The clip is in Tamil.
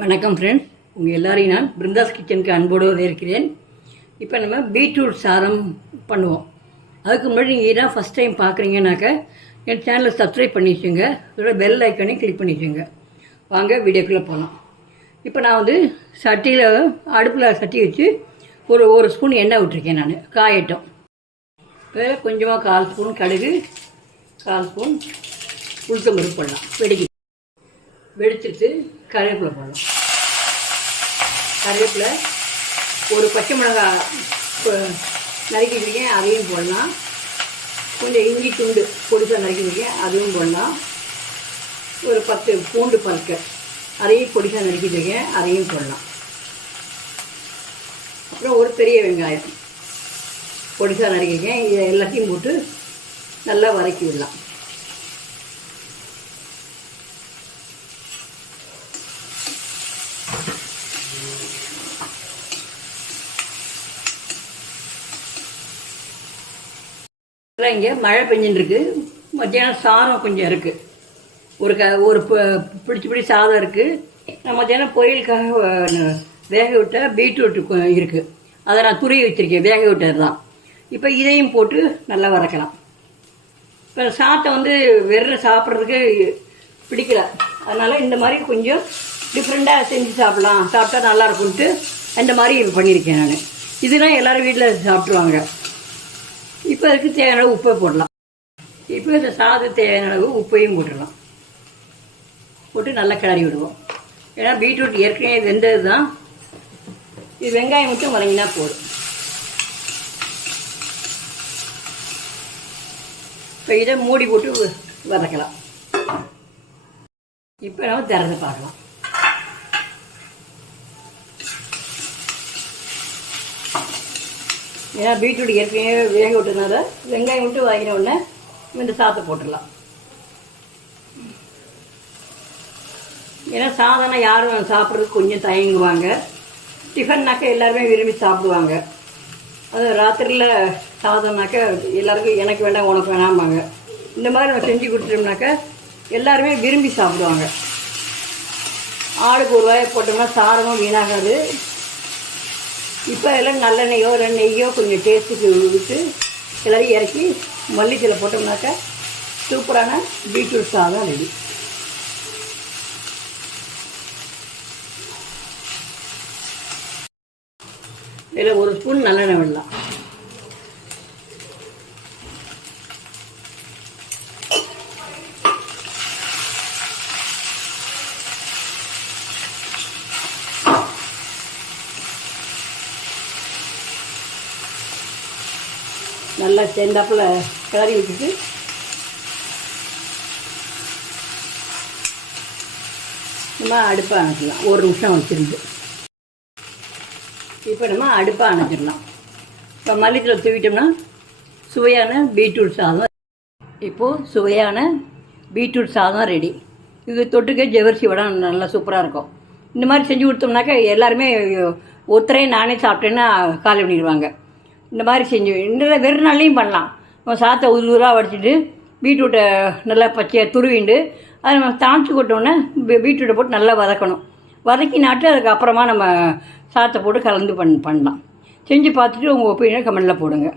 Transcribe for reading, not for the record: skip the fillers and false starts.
வணக்கம் ஃப்ரெண்ட்ஸ், உங்கள் எல்லாரையும் நான் பிருந்தாஸ் கிச்சனுக்கு அன்போடு இருக்கிறேன். இப்போ நம்ம பீட்ரூட் சாதம் பண்ணுவோம். அதுக்கு முன்னாடி நீங்கள் இதான் ஃபஸ்ட் டைம் பார்க்குறீங்கன்னாக்கா என் சேனலை சப்ஸ்கிரைப் பண்ணி வச்சுங்க, இதோட பெல் ஐக்கானையும் கிளிக் பண்ணி வச்சுங்க. வாங்க வீடியோக்குள்ளே போகலாம். இப்போ நான் சட்டியில் அடுப்பில் சட்டி வச்சு ஒரு ஸ்பூன் எண்ணெய் விட்டுருக்கேன். நான் காயட்டும். இப்போ கொஞ்சமாக 1/4 ஸ்பூன் கடுகு, 1/4 ஸ்பூன் உளுத்தம்பருப்பு போடலாம். வெடிச்சிட்டு கருவேப்பிலை போடலாம். கருவேப்பிலை ஒரு பச்சை மிளகாய் நறுக்கிட்டுருக்கேன், அதையும் போடலாம். கொஞ்சம் இஞ்சி துண்டு பொடிசாக நறுக்கிட்டுருக்கேன், அதுவும் போடலாம். ஒரு 10 பூண்டு பல்க அதையும் பொடிசாக நறுக்கிட்டுருக்கேன், அதையும் போடலாம். அப்புறம் ஒரு பெரிய வெங்காயம் பொடிசாக நறுக்கிருக்கேன். இதை எல்லாத்தையும் போட்டு நல்லா வதக்கி விடலாம். இங்கே மழை பெஞ்சுட்டுருக்கு. மத்தியானம் சாதம் கொஞ்சம் இருக்குது. ஒரு பிடி சாதம் இருக்குது. நான் மத்தியானம் பொரியலுக்காக வேக விட்ட பீட்ரூட் இருக்குது. அதை நான் துருவி வச்சுருக்கேன், வேக விட்டது தான். இப்போ இதையும் போட்டு நல்லா வதக்கலாம். இப்போ சாதம் வெறும் சாப்பிட்றதுக்கு பிடிக்கல, அதனால் இந்த மாதிரி கொஞ்சம் டிஃப்ரெண்ட்டாக செஞ்சு சாப்பிட்டா நல்லாயிருக்குன்ட்டு அந்த மாதிரி பண்ணியிருக்கேன் நான். இதெல்லாம் எல்லோரும் வீட்டில் சாப்பிட்ருவாங்க. இப்போ அதுக்கு தேவையான அளவு உப்பை போடலாம். இப்போ இந்த சாதம் தேவையான அளவு உப்பையும் போட்டுடலாம். போட்டு நல்லா கிளறி விடுவோம். ஏன்னா பீட்ரூட் ஏற்கனவே வெந்தது தான். இது வெங்காயம் மட்டும் வதங்கினா போதும். இப்போ இதை மூடி போட்டு வதக்கலாம். இப்போ நம்ம திறந்து பார்க்கலாம். ஏன்னா பீட்ரூட் ஏற்கனவே வேக விட்டதுனால வெங்காயம் விட்டு வாங்கின உடனே இந்த சாதத்தை போட்டுடலாம். ஏன்னா சாதம் யாரும் சாப்பிட்றதுக்கு கொஞ்சம் தயங்குவாங்க. டிஃபன்னாக்கா எல்லாருமே விரும்பி சாப்பிடுவாங்க. அது ராத்திரியில் சாதம்னாக்கா எல்லாருக்கும் எனக்கு வேண்டாம் உனக்கு வேணாம்பாங்க. இந்த மாதிரி நம்ம செஞ்சு கொடுத்துட்டோம்னாக்கா எல்லாருமே விரும்பி சாப்பிடுவாங்க. ஆளுக்கு ஒரு வாயை போட்டோம்னா சாதமும் வீணாகாது. இப்போ எல்லாம் நல்லெண்ணெய்யோ நெய்யோ கொஞ்சம் டேஸ்ட்டுக்கு விட்டு எல்லாரையும் இறக்கி மல்லித்தலை போட்டோம்னாக்கா சூப்பரான பீட்ரூட் சாதம் ரெடி. இதில் ஒரு ஸ்பூன் நல்லெண்ணெய் விடலாம். நல்லா சேர்ந்தாப்பில் கிளறி விட்டுட்டு நம்ம அடுப்பை அணைச்சிடலாம். ஒரு நிமிஷம் வச்சுருந்து இப்போ நம்ம அடுப்பை அணைச்சிடலாம். இப்போ மல்லித்தலை தூவிட்டோம்னா சுவையான பீட்ரூட் சாதம். இப்போது சுவையான பீட்ரூட் சாதம் ரெடி. இது தொட்டுக்க ஜவ்வரிசி வடை நல்லா சூப்பராக இருக்கும். இந்த மாதிரி செஞ்சு கொடுத்தோம்னாக்கா எல்லாருமே ஒருத்தரையும் நானே சாப்பிட்டேன்னா காலி பண்ணிடுவாங்க. இந்த மாதிரி செஞ்சு வெறும் நாள்லையும் பண்ணலாம். சாத்தை உருவாக வடிச்சிட்டு பீட்ரூட்டை நல்லா பச்சையாக துருவிண்டு அதை நம்ம தாளித்து கொட்டோன்னே பீட்ரூட்டை போட்டு நல்லா வதக்கணும். வதக்கினாட்டு அதுக்கப்புறமா நம்ம சாத்தை போட்டு கலந்து பண்ணலாம். செஞ்சு பார்த்துட்டு உங்கள் ஒப்பீனியனை கமெண்டில் போடுங்க.